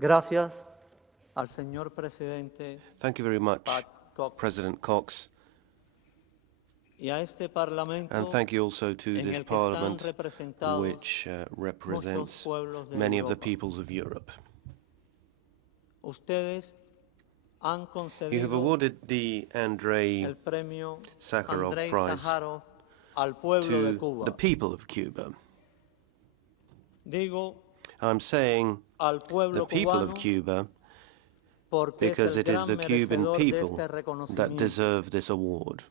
Gracias al señor presidente. Thank you very much, Cox, President Cox, y a este Parlamento and thank you also to en this el que están Parliament, representados which represents muchos pueblos de many of the Europa. peoples of Europe. Ustedes han You have concedido awarded the Andrei el premio Sajarov Andrei Prize Sajarov al pueblo de to Cuba. the people of Cuba. Digo I'm saying al the pueblo people cubano of Cuba porque because es el it is gran the Cuban merecedor de people este that reconocimiento. deserve this award.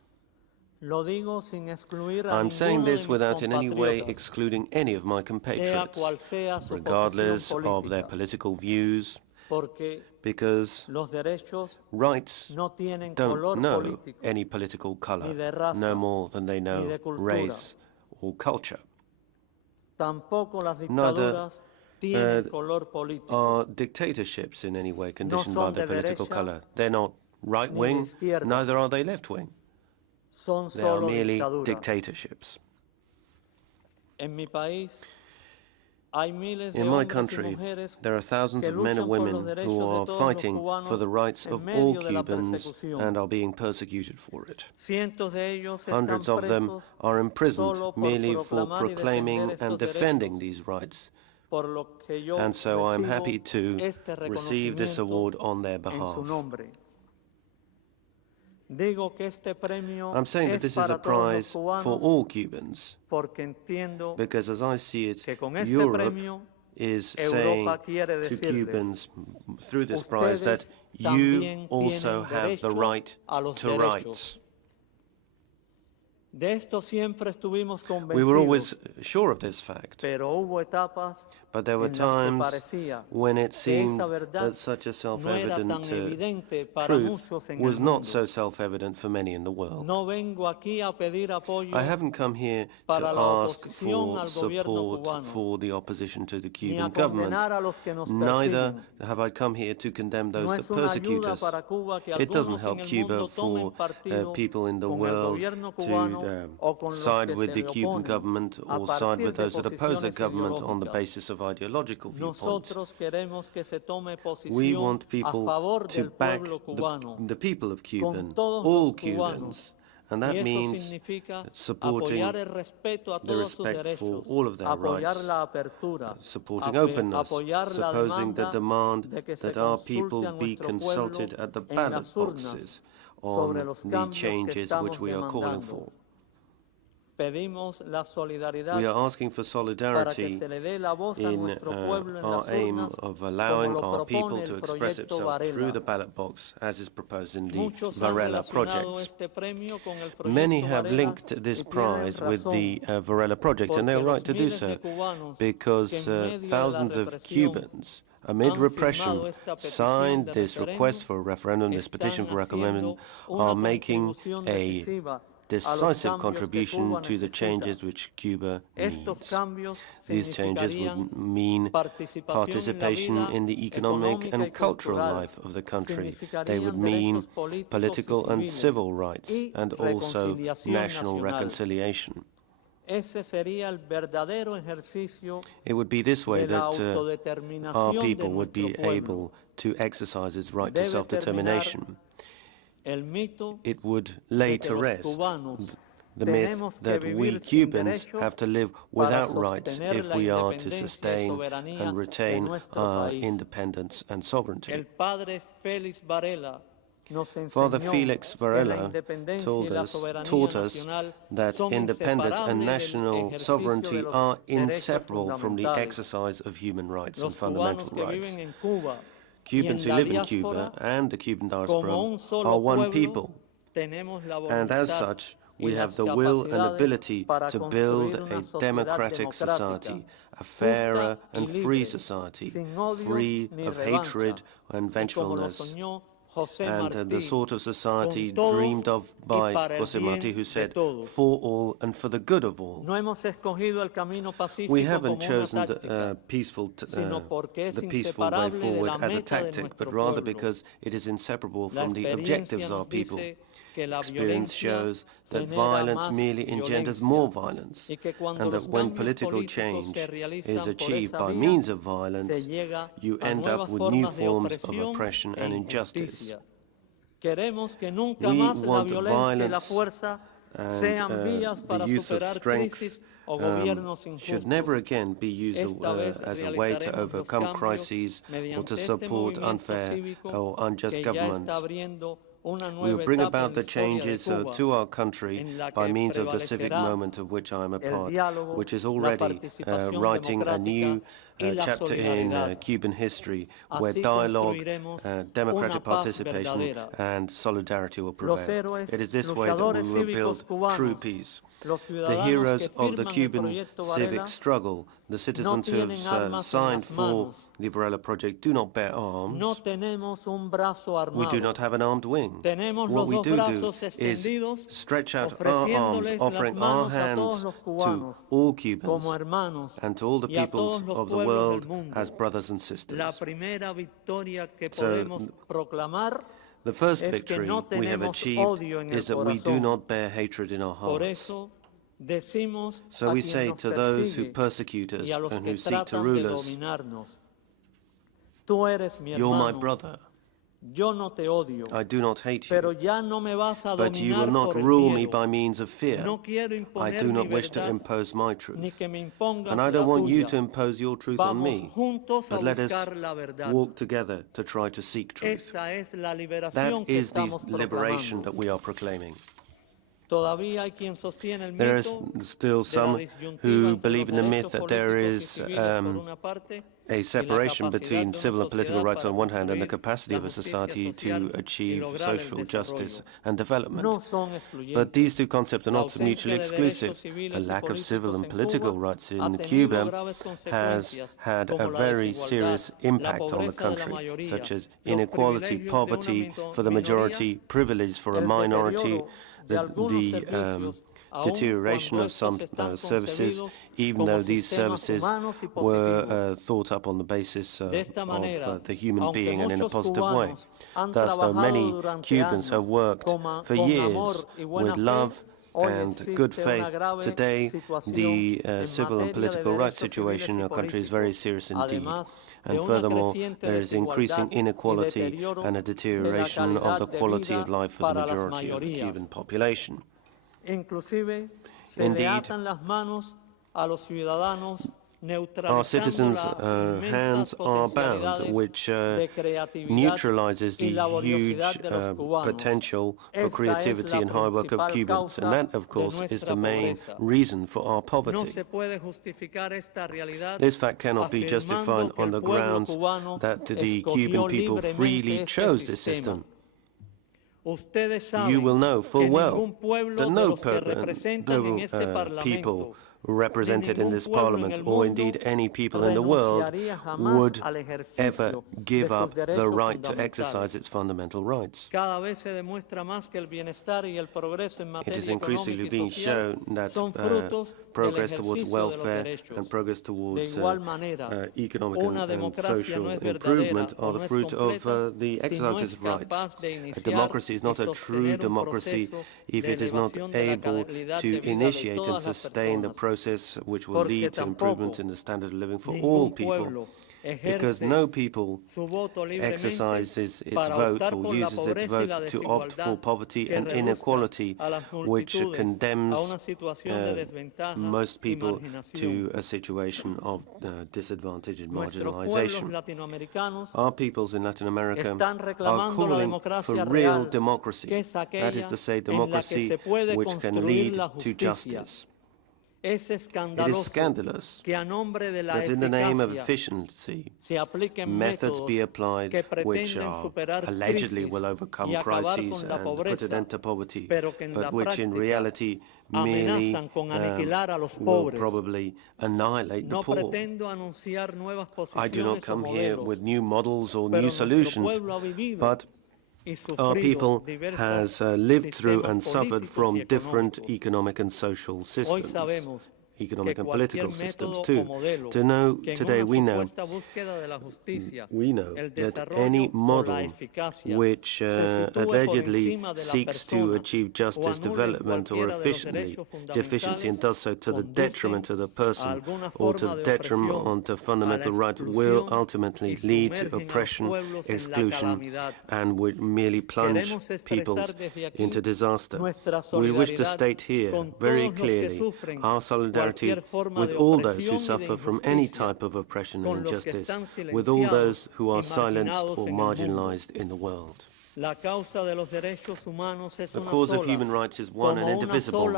Lo digo sin excluir a I'm saying ninguno de this mis without in any way compatriotas, excluding any of my sea compatriots, cual sea su regardless posición of their política, political views, porque because los derechos rights no tienen don't color know político, any political ni color, de raza, no more than they ni know de cultura. race or culture. Tampoco las Neither dictaduras tienen color político, are dictatorships in any way conditioned by son their de political derecha color. They're not right-wing, izquierda. neither are they left-wing. son They are solo merely dictaduras. dictatorships. En mi país hay miles de In my hombres y country, mujeres there are thousands que of men luchan and por women los derechos who de are todos los fighting for the cubanos rights en of medio all de la Cubans persecución. and are being persecuted for it. Cientos de ellos están Hundreds of them presos are imprisoned solo por merely for proclamar y proclaiming defender and estos defending derechos, these rights. por lo que yo And so I'm recibo happy to este receive this reconocimiento award on their en su behalf. nombre. Digo que este premio I'm saying that es this is a para todos prize los for cubanos all Cubans, porque entiendo because as I see it, que con este Europe premio is Europa saying quiere to decirles, Cubans through this prize that ustedes you también also tienen have the derecho right a los to derechos. write. De esto siempre estuvimos We were convencidos, always sure of this fact, pero hubo etapas but there were en las que times parecía when it que seemed esa verdad that such a no era tan self-evident evidente para truth muchos en was el not mundo. so self-evident for many in the world. No vengo aquí a pedir apoyo I haven't come here to para la ask oposición for al gobierno support cubano, for the opposition to the ni a Cuban government. condenar a los que nos Neither persiguen. have I come here to condemn No those es that una persecute ayuda us. para Cuba que It doesn't algunos en help el Cuba mundo tomen for partido people in the con el world gobierno to cubano o con los side que with se the le Cuban oponen government a or side partir with de those that oppose the posiciones government on the ideológicas. basis of ideological viewpoints. Nosotros queremos que se tome We posición want a people favor to del back pueblo cubano, the people of Cuba, todos all los cubanos, Cubans, and y that eso means significa supporting apoyar el respeto a the todos sus respect for derechos, all of their apoyar rights, la apertura, supporting openness, apoyar la supposing the demanda demand de que se that our consulte people a be nuestro consulted pueblo at the en ballot las urnas boxes sobre on los the cambios que changes estamos which we are calling demandando. for. Pedimos la solidaridad We are asking for para que solidarity se le dé la voz a in nuestro pueblo en las our aim urnas, of como allowing lo our people propone to el express Proyecto itself through the Varela. ballot box, as is proposed in the Muchos han Varela relacionado projects. este premio con el Proyecto Many have Varela linked this y tienen prize with the razón, Varela project, and they are porque right to los do miles so, de cubanos because que en medio de la thousands of represión Cubans, amid han repression, firmado esta petición signed de this request referéndum, for a referendum, this petition están for referendum, haciendo are una making contribución a decisiva a los decisive cambios que contribution Cuba to the necesita. changes which Cuba Estos needs. cambios These changes significarían would mean participation en la vida in the economic económica and y cultural cultural, life of the country. They would significarían mean derechos políticos political y and civiles civil rights y and also reconciliación national nacional. reconciliation. Ese sería el verdadero ejercicio It would be this way de la that our autodeterminación people de would nuestro be pueblo. able to exercise its right to Debe self-determination. El mito It would de lay que to los rest cubanos the myth tenemos que that we vivir sin Cubans derechos have to live para without rights sostener if la we are to independencia y sustain soberanía and de retain nuestro our país. independence and sovereignty. El padre Félix Varela nos Father enseñó Felix que la Varela independencia y la taught soberanía us nacional that son independence and inseparables del national ejercicio sovereignty de los are derechos inseparable from the fundamentales. exercise of human rights and Los fundamental cubanos que rights. viven en Cuba Cubans y who en la live in Cuba diáspora, and the Cuban diaspora como un solo are one pueblo, people, tenemos la and as voluntad such, y we have las the will and capacidades ability para to build construir una a sociedad democratic democrática, society, a fairer justa y and free libre, society, sin odios free ni of revancha, hatred and y como lo vengefulness, soñó José and the Martí, sort of society con todos dreamed of by y para el José Martí, bien who de said, todos. for all and for the good of all. No hemos escogido el camino pacífico We haven't como una chosen táctica, the sino porque es peaceful way inseparable de forward la as a meta de tactic, but nuestro rather pueblo. because it is inseparable La from the experiencia objectives of nos our people. dice experience shows that violence merely engenders more violence, and that when political change is achieved by means of violence, you end up with new forms of oppression and injustice. We want violence and the use of strength should never again be used as a way to overcome crises or to support unfair or unjust governments. We will bring about the changes to our country by means of the civic moment of which I am a part, which is already writing a new chapter in Cuban history, where dialogue, democratic participation and solidarity will prevail. It is this way that we will build true peace. The heroes of the Cuban civic struggle, the citizens who have signed for the Varela project, do not bear arms. We do not have an armed wing. What we do is stretch out our arms, offering our hands to all Cubans and to all the peoples of the world as brothers and sisters. So, the first victory we have achieved is that we do not bear hatred in our hearts. So we say to those who persecute us and who seek to rule us, "You're my brother. I do not hate you, but you will not rule me by means of fear. I do not wish to impose my truth, and I don't want you to impose your truth on me, but let us walk together to try to seek truth." That is the liberation that we are proclaiming. There are still some who believe in the myth that there is a separation between civil and political rights on one hand and the capacity of a society to achieve social justice and development. But these two concepts are not mutually exclusive. The lack of civil and political rights in Cuba has had a very serious impact on the country, such as inequality, poverty for the majority, privilege for a minority, the deterioration of some services, even though these services were thought up on the basis of the human being and in a positive way. Thus, though many Cubans have worked for years with love and good faith, today the civil and political rights situation in our country is very serious indeed. And furthermore, there is increasing inequality and a deterioration of the quality of life for the majority of the Cuban population. Indeed, our citizens' hands are bound, which neutralizes the huge potential for creativity and hard work of Cubans. And that, of course, is the main reason for our poverty. This fact cannot be justified on the grounds that the Cuban people freely chose this system. You will know full well that no people represented in this parliament, or indeed any people in the world, would ever give up the right to exercise its fundamental rights. It is increasingly being shown that progress towards welfare and progress towards economic and social improvement are the fruit of the exercise of rights. A democracy is not a true democracy if it is not able to initiate and sustain the process which will lead to improvement in the standard of living for all people, because no people exercises its vote or uses its vote to opt for poverty and inequality, which condemns most people to a situation of disadvantage and marginalization. Our peoples in Latin America are calling for real democracy, that is to say, democracy which can lead to justice. It is scandalous that in the name of efficiency, methods be applied which allegedly will overcome crises and put an end to poverty, but which in reality merely will probably annihilate the poor. I do not come here with new models or new solutions, but our people has lived through and suffered from different economic and social systems. economic and political systems too. Today we know that any model which allegedly seeks to achieve justice, development, or efficiency, and does so to the detriment of the person or to the detriment of fundamental rights, will ultimately lead to oppression, exclusion, and would merely plunge peoples into disaster. We wish to state here very clearly our solidarity with all those who suffer from any type of oppression and injustice, with all those who are silenced or marginalized in the world. The cause of human rights is one and indivisible.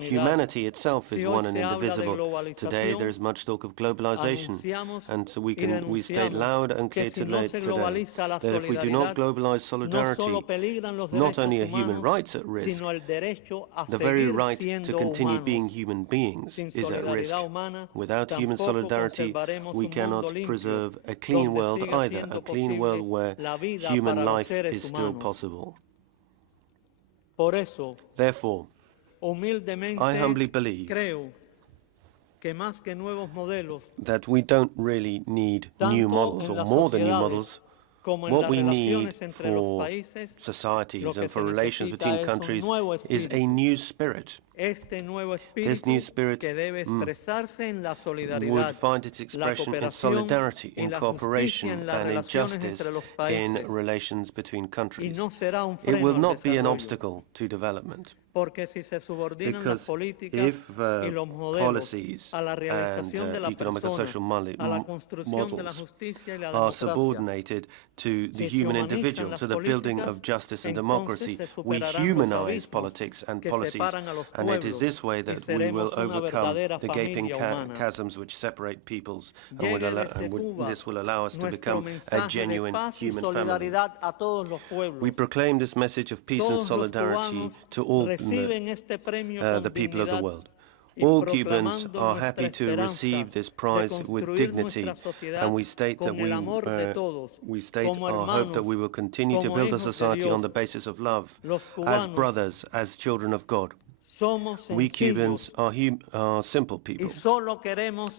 Humanity itself is one and indivisible. Today there is much talk of globalization, and so we state loud and clear today that if we do not globalize solidarity, not only are human rights at risk, the very right to continue being human beings is at risk. Without human solidarity, we cannot preserve a clean world either, a clean world where human life is still possible. Therefore, I humbly believe that we don't really need new models, or more than new models. What we need for societies and for relations between countries is a new spirit. This new spirit would find its expression in solidarity, in cooperation, and in justice in relations between countries. It will not be an obstacle to development. Because if policies and economic and social models are subordinated to the human individual, to the building of justice and democracy, we humanize politics and policies, and it is this way that we will overcome the gaping chasms which separate peoples, and this will allow us to become a genuine human family. We proclaim this message of peace and solidarity to all the people of the world. All Cubans are happy to receive this prize with dignity, and we state our hope that we will continue to build a society on the basis of love, as brothers, as children of God. We Cubans are simple people.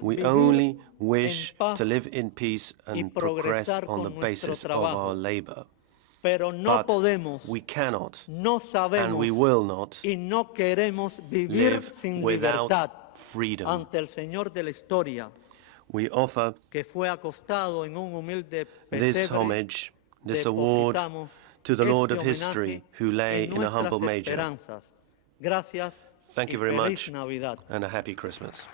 We only wish to live in peace and progress on the basis of our labor. But we cannot, and we will not, live without freedom. We offer this homage, this award, to the Lord of History, who lay in a humble manger. Thank you very much, and a happy Christmas.